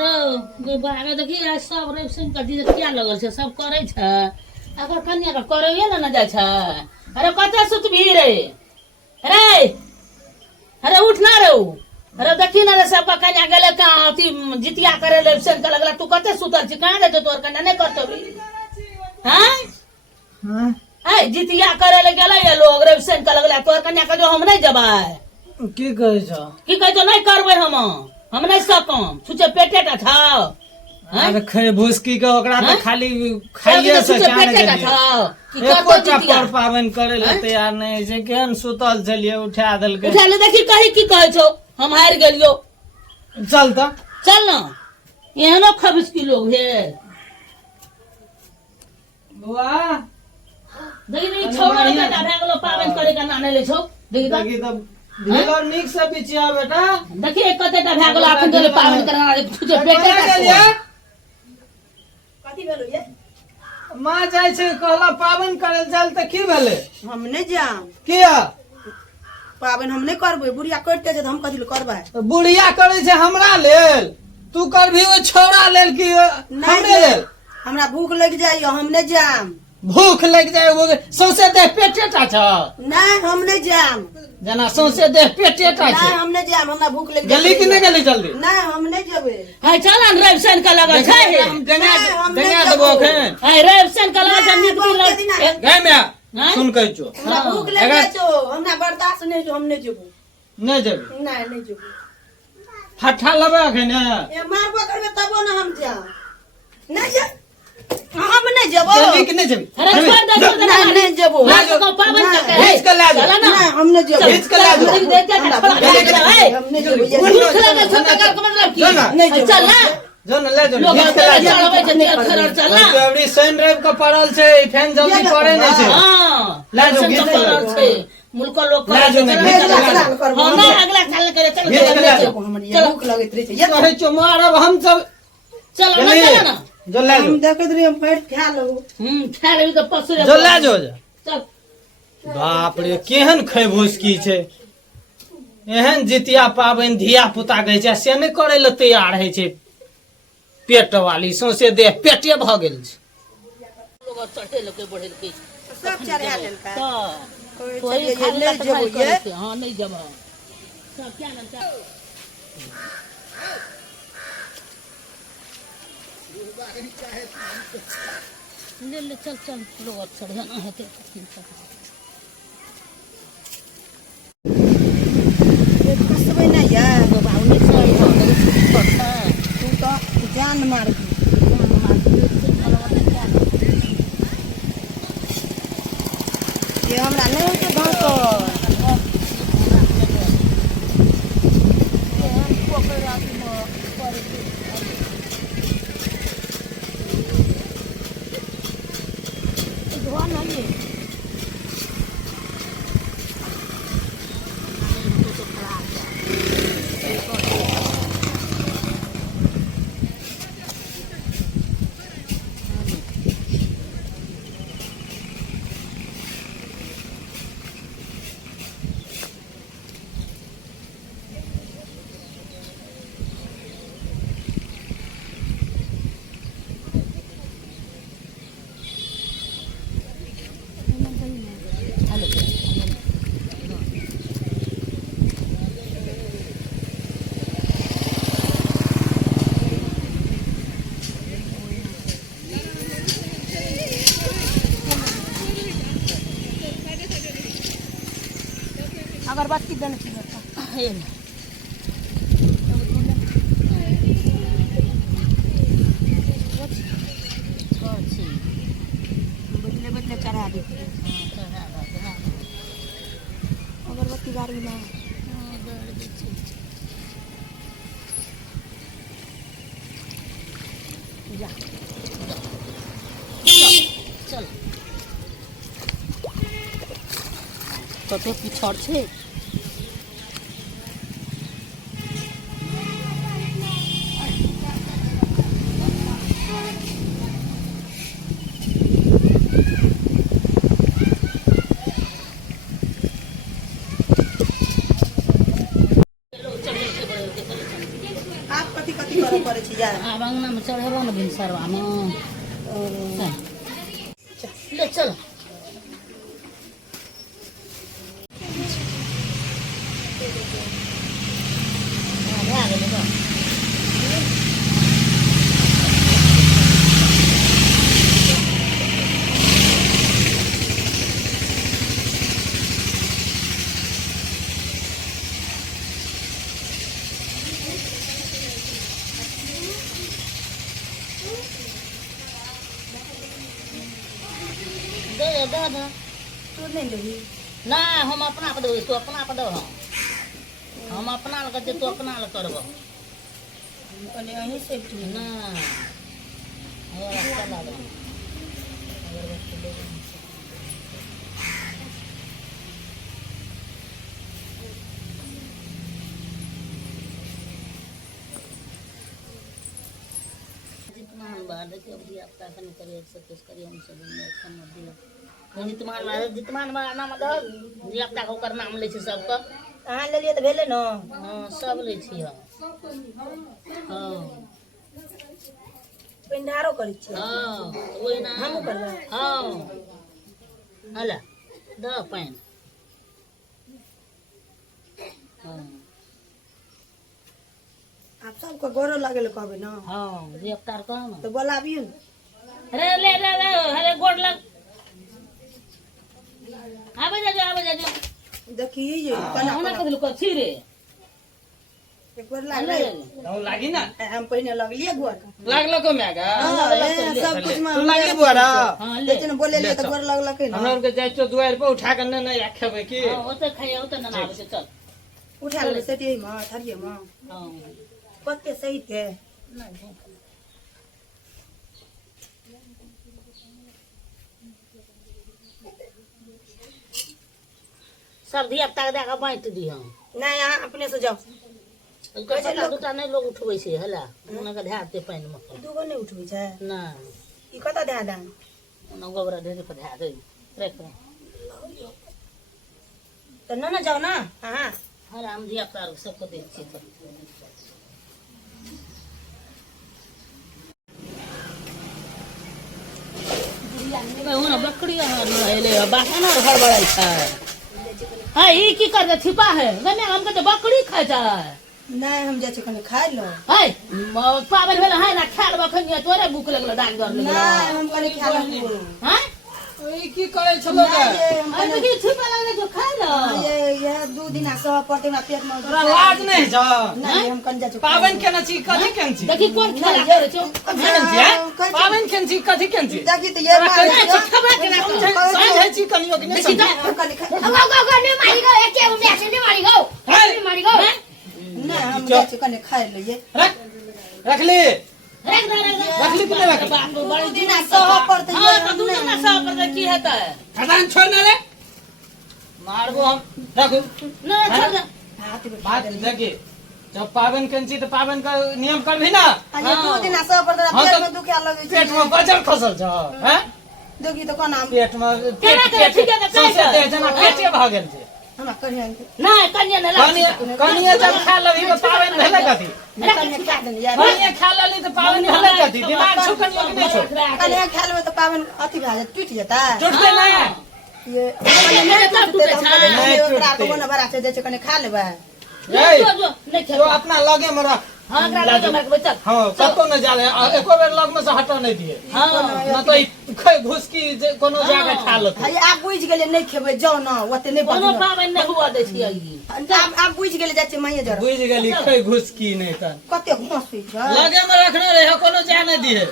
अरे बाहर देखी आज सब रेवसन का दिन क्या लगल छै सब करे छै अगर कन्या का करैए ना जाय छै। अरे कते सुतबी रे अरे अरे उठ ना रे अरे देखी ना रे सबका कन्या गेले का अथी जितिया करे रेवसन का लगला तू कते सुतल छी कहां दे तोर कन्या नहीं करतबी हैं हां ए जितिया करे ले गेले ये लोग रेवसन का लगला तोर कन्या का जो हम नहीं जबाय की कहै छ नहीं करबे हम नहीं सकम छुचे पेटे का छाओ अरे खै भुसकी के ओकरा त खाली खाइए से छुचे चाहे पेटे का गेलिए छाओ कि एको करतो टा जितिया पर पावन करे ले तैयार नहीं छै केहन सुतल छलिए उठा देलकै उठा ले देखी कही की कहै छौ हम हार गेलियो चल त चल ना एहनो खबिस की लोग भेल बुआ देखी नहीं छोड़ा बेटा भए गेलो पावन करे का नाने ले छौ देखी त देखी त ढेलर नीक से बिचिया बेटा देखी कतेटा भए गेलो अखन गेले पावन करना छुचे पेटे का गेलिए कथी भेलो ये मां जाय छै कहला पावन करे चल त की भेले हम नहीं जाम किया पाबन हम नहीं करबे बुढ़िया करते छै त हम कथी ले करबै बुढ़िया करे छै हमरा लेल तू करभी ओ छोरा लेल की हमरे लेल हमरा भूख लग जाइयो हम नहीं जाम भूख लग जाए वो सौसे देह पेटेटा छ नहीं हम नहीं जाम जना सौसे देह पेटेटा नहीं छ हम नहीं जाम हमरा भूख लग जल्दी कि नहीं जल्दी जल्दी नहीं हम नहीं जेबे हाय चल न रेवसन का लगल छै हम डेंगा नहीं, हम नहीं डेंगा जाबो। देबो अखन हाय रेवसन का लगल छै नहीं, निक बहुत दिन है। गए में हैं? सुन कह छो हमरा हाँ। भूख लग अगर- जाय छो हमरा बर्दाश्त नहीं छो हम नहीं जेबो नहीं जेबे नहीं जेबो फट्ठा लेबे अखन ए मारबो करबे तबो ना हम जाम नहीं जा हम नहीं जेबो जल्दी कि नहीं जेबे अरे छोड़ दे छोड़ दे नहीं नहीं जेबो ना जो- को पावन का नहीं, करे खींच के ला चला जाओ ना नहीं हम नहीं जेबो खींच के ला जाओ। देख देख के हमरा छोड़ा भूख लग छोड़ा जाय, ए हम नहीं जेबो ये भूख लगे छोटा कर के मतलब की चल ना। नहीं जेबो। चल ना जो न ले जो लोग खींच के ला चल जाओ चलबे छै निकल खरर चल ना अबरी शनि रवि के पड़ल छै फैन जल्दी ये करे नहीं छै हां ला जो, रेवसन घीच का के ला लगल जो। छै मुल्क लोग ला जो, करे घीच के ला जो। हम ना अगला साल करे चल घीच के ला चल जो। हमर ये भूख लगत रहे छै ये कहै छो मारब हम सब चल ना जल्दी चल ना जो ले हम जो देखत रही हम पेट खा लो खा लेबी तो पसुरे जो ले जो चल बाप रे केहन खैभूस की छै एहन जितिया पाबनि धिया पुता कहै छै से नहि करे ले तैयार है छै पेट वाली सौंसे देह पेटे भ गेल छै लोग चढ़े लगे बढ़े लगे सब चढ़ा देलका तो कोई वही ये नहीं जेबो ये हां नहीं जब सब क्या ना चल ले ले चल चल लोग चढ़े ना है कसबै नहीं ये बाबा उन्हें सही पड़ता तू तो जान मार ये हमरा नहीं होते भातो अगरबत्ती देने चाहिए बदले बदले चढ़ा दी अगरबत्ती गाड़ी में चल कते पिछड़ छे आप कथी कथी की करऽ पड़ै छै जा आब अंगनामे चढ़ेबो ने भिनसरवामे ले चल भए गेलै बस दे तू नहीं देबी नहीं हम अपना पर देबो तू अपना पर दो हम अपना लग दे तू अपना लग करबो कने अहीं से ना और चला दो जितना हम बाहर देखिए अभी आप क्या करने करिए एक्सरसाइज करिए हम सब एक्शन मत दियो जितमान मारा नाम दो जी आप का ओकर नाम ले छी सब का अहाँ ले लिए तऽ भेले न हां सब ले छी हम हां पिंडारो करै छी हां ओइ ना हम करबै हां हला दो पाइन हां आप सबको गोरो लागल कहबै न हां जी अवतार कहो ना तऽ बोलाबियो अरे ले अरे गोड़ लग आवे जा देखिए ये कना होना कदल को छी रे एक बार लागले तू लागी ना हम पहिने लगलिए गोर लागलो को मैगा सब कुछ में तू लागी बुआरा हां ले लेकिन बोले ले तऽ गोर लगलकै न हमरा के जाय छो दुआर पर उठा के न खेबै की हां ओते खाइए ओते ना आवे से चल उठा ले सेटिए में थरिए में हां पक्के सही के सब धिया पुता के दे के बांट दी हम नहीं यहाँ अपने से जाओ कटा दुटा नहीं लोग उठबै छै हला ओना के धा दे पानी में दूगो नहीं उठबै छै ना ई कतऽ दे दान ओना गोबरा ढेरे पर धा दे रख तऽ न जाओ ना हाँ हला हम धिया पुता के सबको दे छी तो ओना बकरी ले बासन और हड़बड़ाई छै हां ई की कर दे छिपा है गने हमके तो बकरी खाय छै नहीं हम जाइ छी कनि खाइ लो हाय पागल भेल है ना खाल बखन तोरे भूख लगल दान कर नहीं हम कनि खा लो हां ई की करै छलो गे अरे की छिपा लगे जो खा लो ये 2 दिन सह पड़ते ना पेट में तोरा लाज नहीं छ नहीं हम कनि जाइ छी पावन केना छी कथि केन छी देखी कोन खेला करे छो पावन केन छी कथि केन छी देखी तो ये मार खबर के ना साइड है छी कनियो के देखी नहीं तो कनि खा गो ने मारी गो एके में से ने मारी गो मारी गो नहीं हम जाइ छी कनि खाइ लो ये रख ले रख दे रख ली तूने रख बाप बड़ी दिन सह पड़ते हां तो दू दिन सह पर की हेता है खदान छोड़ ना रे मारबो हम रखू ना छोड़ दे हाथ में बात देखिए जब पावन केन छी तो पावन का नियम करबी ना ये 2 दिन सह पड़ते हाँ, पेट तो में दुखा लगे पेट में बजल खसल छ हैं देखी तो कोन हम पेट में केना करे ठीक है तो सौंसे देह जना पेटे भ गेल छै हमरा करिया ना कन्या ना कनिया जब खा लभी तो पावन भेले कथी कनि खा देन यार कनिया खा लली तो पावन भेले कथी दिमाग छौ कनिया के नहीं छौ कनि खा लेबै तऽ पावन अथी भए जात टूट जेता टूटते ना ये मेरे तो टूटे छै नहीं ओकरा टूटते। तो बना बड़ा से जे कनि खा लेबै ए जो नहीं तो खेता अपना लगे में रख हां एकरा लगे में रखबै चल हां कतो न जाले एको बेर लग में से हटो नहीं दिए हां न तो खै घुसकी जे कोनो जाके खा लत हई आब बुझ गेले नहीं खेबै जाओ ना ओते नहीं कोनो बनो पावन नहीं हुआ दै छियै ई आब बुझ गेले जाइ छै मैये जरा बुझ गेली खै घुसकी नहीं त कते घोंसी छै लगे में रखने रहे कोनो जा नहीं दिए